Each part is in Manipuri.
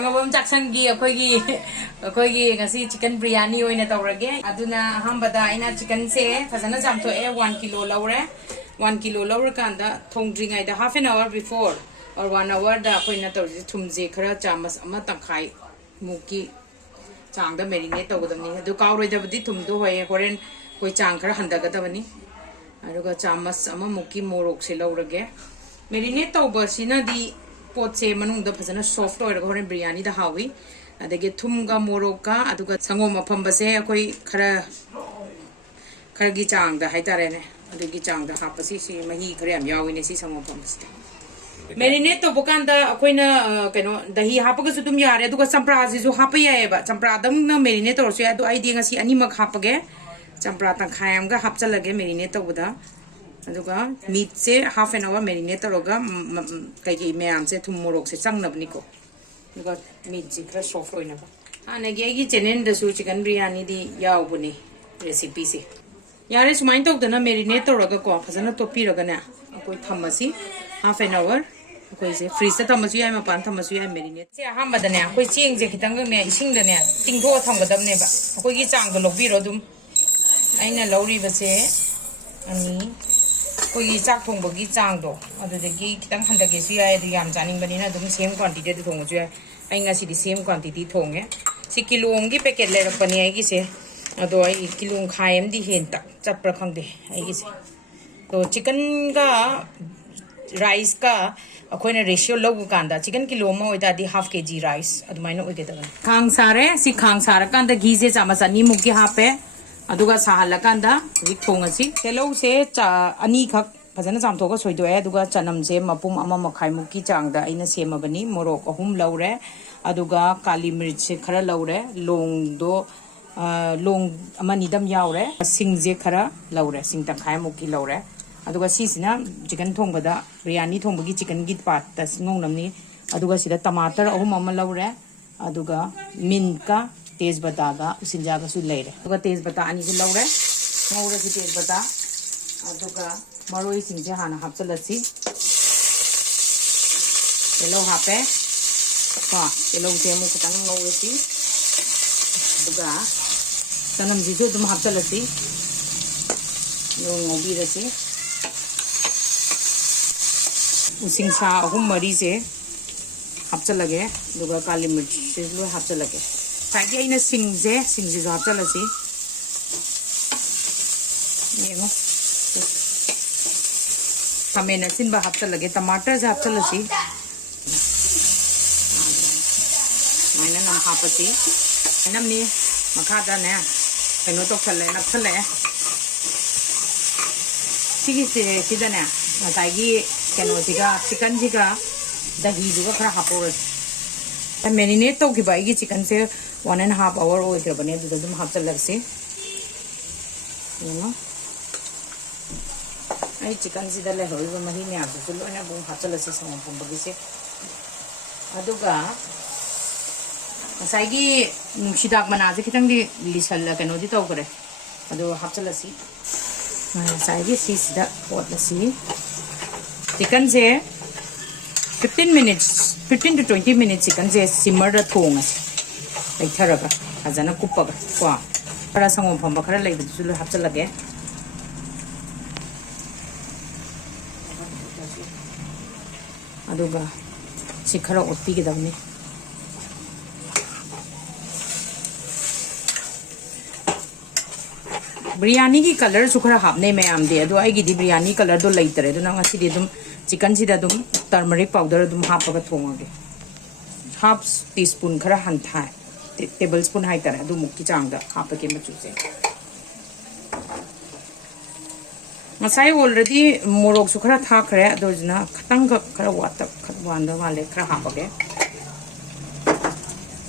ꯈꯥꯡꯉꯕ ꯆꯥꯛꯁꯪꯒꯤ ꯑꯩꯈꯣꯏꯒꯤ ꯉꯁꯤ ꯆꯤꯀꯟ ꯕꯤꯔꯌꯥꯅꯤ ꯑꯣꯏꯅ ꯇꯧꯔꯒꯦ ꯑꯗꯨꯅ ꯑꯍꯥꯟꯕꯗ ꯑꯩꯅ ꯆꯤꯀꯟꯁꯦ ꯐꯖꯅ ꯆꯥꯝꯊꯣꯛꯑꯦ 1 ꯀꯤꯂꯣ ꯂꯧꯔꯦ 1 ꯀꯤꯂೋ ꯂꯧꯔꯀꯥꯟꯗ ꯊꯣꯡꯗ꯭ꯔꯤꯉꯩꯗ half an hour before or 1 hour ꯗ ꯑꯩꯈꯣꯏꯅ ꯇꯧꯔꯤꯁꯦ ꯊꯨꯝꯁꯦ ꯈꯔ ꯆꯥꯃꯁ ꯑꯃ ꯇꯪꯈꯥꯏ ꯃꯨꯛꯀꯤ ꯆꯥꯡꯗ ꯃꯦꯔꯤꯅꯦꯠ ꯇꯧꯒꯗꯕꯅꯤ ꯑꯗꯨ ꯀꯥꯎꯔꯣꯏꯗꯕꯗꯤ ꯊꯨꯝꯗꯣ ꯍꯣꯔꯦꯟ ꯑꯩꯈꯣꯏ ꯆꯥꯡ ꯈꯔ ꯍꯟꯊꯒꯗꯕꯅꯤ ꯑꯗꯨꯒ ꯆꯥꯃꯁ ꯑꯃ ꯃꯨꯛꯀꯤ ꯃꯣꯔꯣꯛꯁꯦ ꯂꯧꯔꯒꯦ ꯃꯦꯔꯤꯅꯦꯠ ꯇꯧꯕꯁꯤꯅꯗꯤ ꯄꯣꯠꯁꯦ ꯃꯅꯨꯡꯗ ꯐꯖꯅ ꯁꯣꯐꯠ ꯑꯣꯏꯔꯒ ꯍꯣꯔꯦꯟ ꯕꯤꯔꯌꯥꯅꯤꯗ ꯍꯥꯎꯏ ꯑꯗꯒꯤ ꯊꯨꯝꯒ ꯃꯣꯔꯣꯛꯀ ꯑꯗꯨꯒ ꯁꯪꯒꯣꯝ ꯑꯐꯝꯕꯁꯦ ꯑꯩꯈꯣꯏ ꯈꯔꯒꯤ ꯆꯥꯡꯗ ꯍꯥꯏꯇꯥꯔꯦꯅꯦ ꯑꯗꯨꯒꯤ ꯆꯥꯡꯗ ꯍꯥꯞꯄꯁꯤ ꯁꯤ ꯃꯍꯤ ꯈꯔ ꯌꯥꯝ ꯌꯥꯎꯏꯅꯦ ꯁꯤ ꯁꯪꯒꯣꯝ ꯑꯐꯝꯕꯁꯤꯗ ꯃꯦꯔꯤꯅꯦꯠ ꯇꯧꯕ ꯀꯥꯟꯗ ꯑꯩꯈꯣꯏꯅ ꯀꯩꯅꯣ ꯗꯍꯤ ꯍꯥꯞꯄꯒꯁꯨ ꯑꯗꯨꯝ ꯌꯥꯔꯦ ꯑꯗꯨꯒ ꯆꯝꯄ꯭ꯔꯥꯁꯤꯁꯨ ꯍꯥꯞꯄ ꯌꯥꯏꯑꯕ ꯆꯝꯄ꯭ꯔꯥꯗꯪꯅ ꯃꯦꯔꯤꯅꯦꯠ ꯇꯧꯔꯁꯨ ꯌꯥꯏ ꯑꯗꯣ ꯑꯩꯗꯤ ꯉꯁꯤ ꯑꯅꯤꯃꯛ ꯍꯥꯞꯄꯒꯦ ꯆꯝꯄ꯭ꯔꯥ ꯇꯪꯈꯥꯏ ꯑꯃꯒ ꯍꯥꯞꯆꯜꯂꯒꯦ ꯃꯦꯔꯤꯅꯦꯠ ꯇꯧꯕꯗ ꯑꯗꯨꯒ ꯃꯤꯠꯁꯦ half an hour ꯃꯦꯔꯤꯅꯦꯠ ꯇꯧꯔꯒ ꯀꯩꯀꯩ ꯃꯌꯥꯝꯁꯦ ꯊꯨꯝ ꯃꯣꯔꯣꯛꯁꯦ ꯆꯪꯅꯕꯅꯤꯀꯣ ꯑꯗꯨꯒ ꯃꯤꯠꯁꯤ ꯈꯔ ꯁꯣꯐꯠ ꯑꯣꯏꯅꯕ ꯍꯥꯟꯅꯒꯤ ꯑꯩꯒꯤ ꯆꯦꯅꯦꯜꯗꯁꯨ ꯆꯤꯀꯟ ꯕꯤꯔꯌꯥꯅꯤꯗꯤ ꯌꯥꯎꯕꯅꯤ ꯔꯦꯁꯤꯄꯤꯁꯦ ꯌꯥꯔꯦ ꯁꯨꯃꯥꯏꯅ ꯇꯧꯗꯅ ꯃꯦꯔꯤꯅꯦꯠ ꯇꯧꯔꯒꯀꯣ ꯐꯖꯅ ꯇꯣꯠꯄꯤꯔꯒꯅꯦ ꯑꯩꯈꯣꯏ ꯊꯝꯃꯁꯤ half an hour ꯑꯩꯈꯣꯏꯁꯦ ꯐ꯭ꯔꯤꯖꯇ ꯊꯝꯃꯁꯨ ꯌꯥꯏ ꯃꯄꯥꯟ ꯊꯝꯃꯁꯨ ꯌꯥꯏ ꯃꯦꯔꯤꯅꯦꯠꯁꯦ ꯑꯍꯥꯟꯕꯗꯅꯦ ꯑꯩꯈꯣꯏ ꯆꯦꯡꯁꯦ ꯈꯤꯇꯪꯒꯅꯦ ꯏꯁꯤꯡꯗꯅꯦ ꯇꯤꯡꯊꯣꯛꯑ ꯊꯝꯒꯗꯕꯅꯦꯕ ꯑꯩꯈꯣꯏꯒꯤ ꯆꯥꯡꯗꯣ ꯂꯧꯕꯤꯔꯣ ꯑꯗꯨꯝ ꯑꯩꯅ ꯂꯧꯔꯤꯕꯁꯦ ꯑꯅꯤ ꯑꯩꯈꯣꯏꯒꯤ ꯆꯥꯛ ꯊꯣꯡꯕꯒꯤ ꯆꯥꯡꯗꯣ ꯑꯗꯨꯗꯒꯤ ꯈꯤꯇꯪ ꯍꯟꯊꯒꯦꯁꯨ ꯌꯥꯏ ꯑꯗꯨ ꯌꯥꯝ ꯆꯥꯅꯤꯡꯕꯅꯤꯅ ꯑꯗꯨꯝ ꯁꯦꯝ ꯀ꯭ꯋꯥꯟꯇꯤꯇꯤꯗ ꯊꯣꯡꯉꯁꯨ ꯌꯥꯏ ꯑꯩ ꯉꯁꯤꯗꯤ ꯁꯦꯝ ꯀ꯭ꯋꯥꯟꯇꯤꯇꯤ ꯊꯣꯡꯉꯦ ꯁꯤ ꯀꯤꯂꯣ ꯑꯃꯒꯤ ꯄꯦꯀꯦꯠ ꯂꯩꯔꯛꯄꯅꯦ ꯑꯩꯒꯤꯁꯦ ꯑꯗꯣ ꯑꯩ ꯀꯤꯂꯣ ꯃꯈꯥꯏ ꯑꯃꯗꯤ ꯍꯦꯟꯅ ꯆꯠꯄ꯭ꯔꯥ ꯈꯪꯗꯦ ꯑꯩꯒꯤꯁꯦ ꯑꯗꯣ ꯆꯤꯀꯟꯒ ꯔꯥꯏꯁꯀ ꯑꯩꯈꯣꯏꯅ ꯔꯦꯁꯤꯌꯣ ꯂꯧꯕ ꯀꯥꯟꯗ ꯆꯤꯀꯟ ꯀꯤꯂꯣ ꯑꯃ ꯑꯣꯏꯇꯥꯔꯗꯤ ½ kg ꯔꯥꯏꯁ ꯑꯗꯨꯃꯥꯏꯅ ꯑꯣꯏꯒꯗꯕꯅꯤ ꯈꯥꯡ ꯁꯥꯔꯦ ꯁꯤ ꯈꯥꯡ ꯁꯥꯔꯀꯥꯟꯗ ꯘꯤꯁꯦ ꯆꯥꯃꯁ ꯑꯅꯤꯃꯨꯛꯀꯤ ꯍꯥꯞꯄꯦ ꯑꯗꯨꯒ ꯁꯥꯍꯜꯂꯀꯥꯟꯗ ꯍꯧꯖꯤꯛ ꯊꯣꯡꯉꯁꯤ ꯇꯤꯜꯍꯧꯁꯦ ꯑꯅꯤꯈꯛ ꯐꯖꯅ ꯆꯥꯝꯊꯣꯛꯑꯒ ꯁꯣꯏꯗꯣꯛꯑꯦ ꯑꯗꯨꯒ ꯆꯅꯝꯁꯦ ꯃꯄꯨꯝ 1.5ꯃꯨꯛꯀꯤ ꯆꯥꯡꯗ ꯑꯩꯅ ꯁꯦꯝꯃꯕꯅꯤ ꯃꯣꯔꯣꯛ 3 ꯂꯧꯔꯦ ꯑꯗꯨꯒ ꯀꯥꯂꯤ ꯃꯤꯔꯆꯁꯦ ꯈꯔ ꯂꯧꯔꯦ ꯂꯣꯡꯗꯣ ꯂꯣꯡ ꯑꯃꯅꯤꯗꯝ ꯌꯥꯎꯔꯦ ꯁꯤꯡꯁꯦ ꯈꯔ ꯂꯧꯔꯦ ꯁꯤꯡ ꯇꯪꯈꯥꯏꯃꯨꯛꯀꯤ ꯂꯧꯔꯦ ꯑꯗꯨꯒ ꯁꯤꯁꯤꯅ ꯆꯤꯀꯟ ꯊꯣꯡꯕꯗ ꯕꯤꯔꯌꯥꯅꯤ ꯊꯣꯡꯕꯒꯤ ꯆꯤꯀꯟꯒꯤ ꯄꯥꯔꯠꯇ ꯉꯧꯅꯕꯅꯤ ꯑꯗꯨꯒ ꯁꯤꯗ ꯇꯃꯥꯇꯔ 3 ꯑꯃ ꯂꯧꯔꯦ ꯑꯗꯨꯒ ꯃꯤꯟꯠꯀ ꯇꯦꯖꯕꯇꯥꯒ ꯎꯁꯤꯟꯖꯥꯒꯁꯨ ꯂꯩꯔꯦ ꯑꯗꯨꯒ ꯇꯦꯖꯕꯇꯥ ꯑꯅꯤꯁꯨ ꯂꯧꯔꯦ ꯉꯧꯔꯁꯤ ꯇꯦꯖꯕꯇꯥ ꯑꯗꯨꯒ ꯃꯔꯣꯏꯁꯤꯡꯁꯦ ꯍꯥꯟꯅ ꯍꯥꯞꯆꯤꯜꯂꯁꯤ ꯇꯤꯜꯍꯧ ꯍꯥꯞꯄꯦ ꯀꯣ ꯇꯤꯜꯍꯧꯁꯦ ꯑꯃꯨꯛ ꯈꯤꯇꯪ ꯉꯧꯔꯁꯤ ꯑꯗꯨꯒ ꯆꯅꯝꯁꯤꯁꯨ ꯑꯗꯨꯝ ꯍꯥꯞꯆꯤꯜꯂꯁꯤ ngobirasi using sa 3-4 hapchalage aduga kali mirch se lo hapchalage sagi aina singje hapchalasi yengo kamena sinba hapchalage tomato se hapchalasi maina nam hapasi namni makhada ne kaino tokhale napchale सिदने चिकन सिगा दही खरा हापोर मेरिनेट तौकी चिकन से 1.5 hour होने हापचलसे चिकन से लेहर मही मैं लोना हापचलसे संगोंबीसे नुसीदाक मनासे खितंग लिसल कहोदी तौरे हापचलसी चिकन से 15 to 20 minutes चिकन से सिमर थोंगे फजना कुपग को खरा संगोम फंब खरा लेबदुसु हापचलगे अदुगा सि खरा ओत्पीगदबनी बिरयानी की कलर सुखरा हापने मैम दे बिरयानी कलर दो लेतरे चिकन से टर्मरिक पाउडर हापगा थोंगे हाफ टीस्पून खरा हंथा टेबल स्पून हाइतरे मुक्की चांग हापके मचूसे ऑलरेडी मोरोक खरा थाखरे खतंग खरा वांद वाले खरा हापगे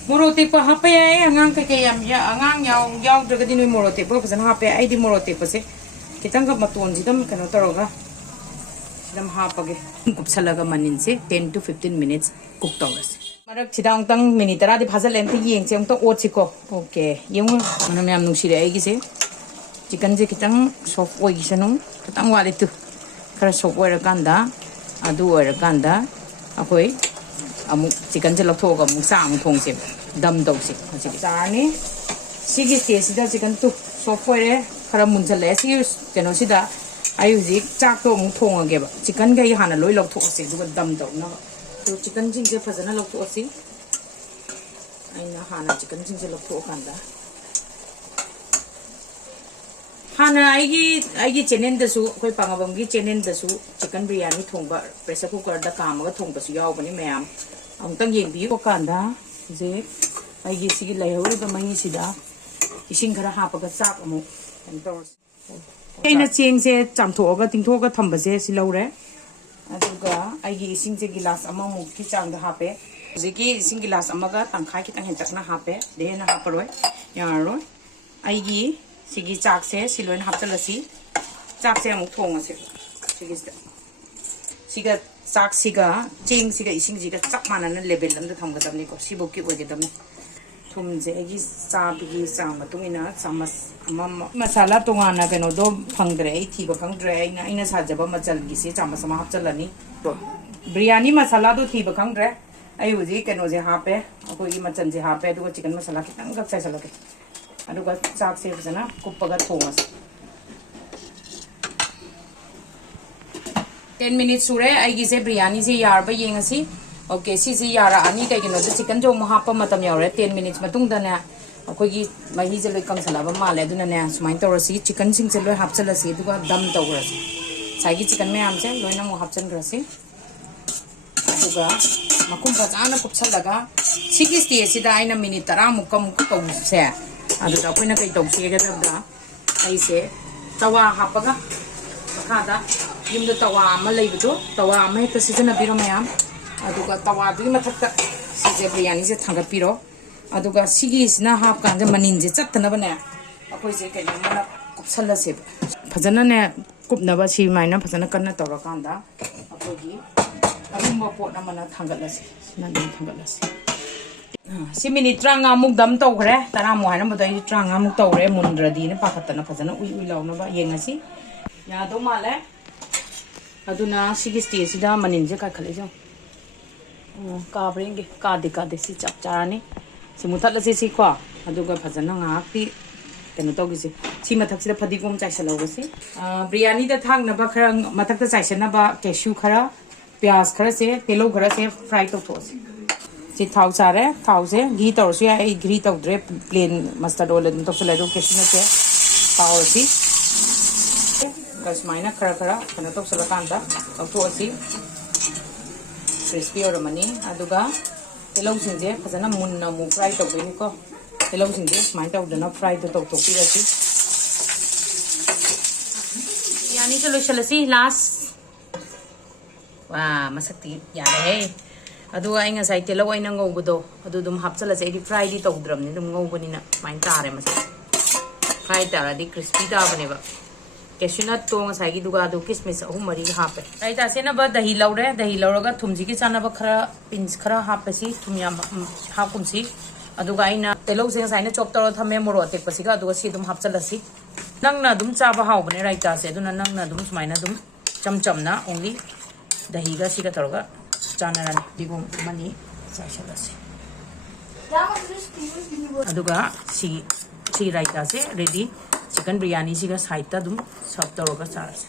मोरोक टेप हापे आंगांग कई आंगांग याउद्रगदी नोई मोरोक टेप फजन हापे आइदी मोरोक टेप से खितंग मतोन सिदम कनो तरोगा सिदम हापगे कुपसलगा मनिन से 10 to 15 minutes कुक तौरसे मरक सिदांग तंग मिनिट 10 दि फाजल एंत येंगसे अंत ओटसिको ओके येंगु मनम याम नुसिरे आइगिसे चिकन से खितंग सॉफ्ट ओइगिसनु खतंग वाले तु खरा सॉफ्ट ओइरकांदा अदु ओइरकांदा अखोई अमुक चिकन से लौथोगा अमुक सा अमुक थोंग से दम दौसे हजिक चारनी सिगी स्टेज चिकन तो सॉफ्ट होरे खरा मुंजले सी कनो सिदा आई हजिक चाक तो अमुक थोंगेबा चिकन गई हाना लोई लौथोसे दुगा दम दौना तो चिकन जिंग से फजना लौथोसी आइना हाना चिकन जिंग से लौथोकांदा हाना आईगी चैनल दसु कोई पांगाबम की चैनल दसु चिकन बिरयानी थोंबा प्रेशर कुकर दा कामगा थोंबसु यावबनी मैम अमुतंग येंबियो कांदा जे आईगी सिगी लैहौरिबा मही सिदा इसिंग खरा हापगा चाक अमु एंटोर्स एना चेंग से चामथोगा तिंगथोगा थंबसे सि लौरे अदुगा आईगी इसिंग से गिलास अमा मु की चांग दा हापे जिकी इसिंग गिलास अमागा तंखाई खितंग हेंतकना हापे देना हापरोय यारो आईगी सिगी चाक से सिलोन हापचलसी चाक से अमुक थोंगसे सिगी सिगा चाक सिगा चेंग सिगा इसिंग सिगा चक मानना लेवल अमदा थमगदबनी को सिबोकी ओगेदबनी थुमजे आगी चाबगी चांग मतुंगिना चामस अमम मसाला तोंगाना कनो दो फंगद्रे आई थीबा खंगद्रे आइना साजबा मचल गिसे चामस मा हापचलनी बिरयानी मसाला दो थीबा खंगद्रे आई हुजी कनो जे हापे अकोगी मचन जे हापे दुगो चिकन मसाला खितंग गक साइसलके अदुगा चाक से फजना कुप्पगा थोंगस 10 minutes सूरे आईगी से बिरयानी से यारबा येंगसी ओके सी यारा आनी कइगिनो द चिकन जो महापा मतम यावरे 10 minutes मतुंग दने अखोगी मही जे लोय कंसलाबा माले दुनने सुमाइन तोरसी चिकन सिंग से लोय हापचलसी दुगा दम तोरसी साइगी चिकन में आमसे लोयना मो हापचन ग्रसी दुगा मकुम फजाना कुपछलगा सिगी स्टेज सिदा आइना मिनिट 30 मुक्का मुक्का तौसे अदुदा अखोइना कई तौसे गदबदा आइसे तवा हापगा मखादा युमदा तवा अमा लैबदो तवा अमा हेक्ता सिजना बिरो मयाम अदुगा तवा दुगी मथक्ता सिजे बिरयानी से थांगत पिरो अदुगा सिगी सिना हाप कांजे मनिन जे चत्तनबने अखोइ जे कई मना कुपसलसे फजना ने कुपनबा सी माइना फजना कन्ना तौरा कांदा अखोगी अरुम्बा पोट अमना थांगतलसे सिना दिन थांगतलसे सी मिनिट 30 मुक दम तौखरे 10 मु हाइना बदai 30 मुक तौरे मुंद्रदी ने पाखतना फजना उइ उइ लाउनबा येंगसी यादो माले अदुना सिगी स्टेज सिदा मनिन जे काखले जो काब्रेंगे कादे सी चप चारानी सि मुथलसे सी खवा अदुगा फजना ngapi keno togise si mathak sida phadikom chaisalaugase biryani da thangnaba khara mathak ta chaisanaba cashew khara pyaz khara se telo khara se fry to those si thau chare thau se ghee torsu ya ei ghee tawdre plain mustard oil to sala do cashew na se power si gasmaina khara keno to sala kanda to si crispy or mani aduga telo sinje fazana munna mu fry to bini ko telo sinje smai to dana fry to pirasi yani chalo chalasi last wa masakti yare aduga inga sai telo aina ngobdo adu dum hapchala se di fry di to drum ni dum ngobani na mai tare mas fry tara di crispy da bane ba केशुनट तो ngसाई की दुगा दो किसमिस अहु मरी हापे राइता सेना बा दही लौरे दही लौरगा थुमजी की चाना बा खरा पिंस खरा हापेसी थुमिया हाकुमसी अदुगा आइना तेलो से ngसाई ने चॉप तरो थमे मोरो टेक पसिगा अदुगा सी दुम हापचलसी नंगना दुम चाबा हावबने राइता से दुना नंगना दुम सुमाइना दुम चमचमना ओनली दही गा सिगा तरोगा चानारन दिगुम मनी साइसलसी अदुगा सी राइता से रेडी चिकन बिरयानी सिगा साइता दुम सब तरोगा चारसे